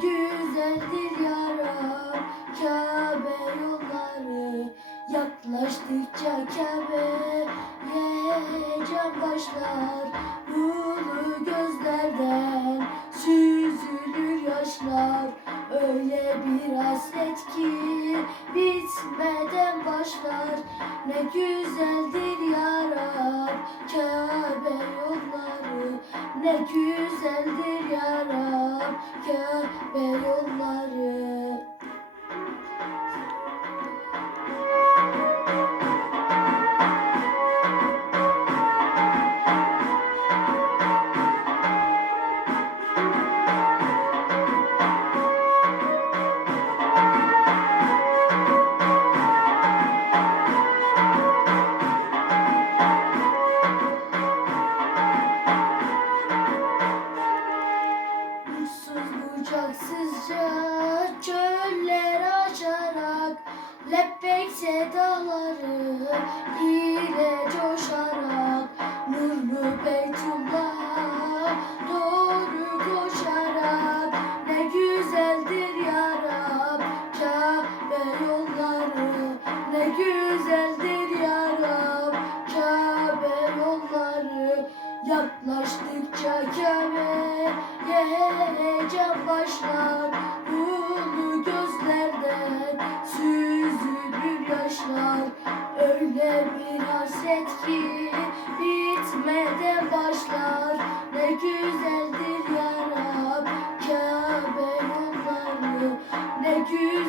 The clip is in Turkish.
güzeldir yaram. Kabe yolları Yaklaştıkça Kabe'ye can başlar Ulu gözlerden süzülür yaşlar. Öyle bir hasret ki bitmeden başlar. Ne güzeldir ya Rab Kabe yolları Ne güzeldir ya Rab Kabe yolları sedaları ile coşarak Nurlu Beytullah'a doğru koşarak Ne güzeldir ya Rab Kabe yolları. Ne güzeldir ya Rab Kabe yolları. Yaklaştıkça Kabe'ye heyecan başlar Ulu yaşlar Öyle bir hasret ki bitmeden başlar. Ne güzeldir ya Rab Kabe yolları Ne Kabe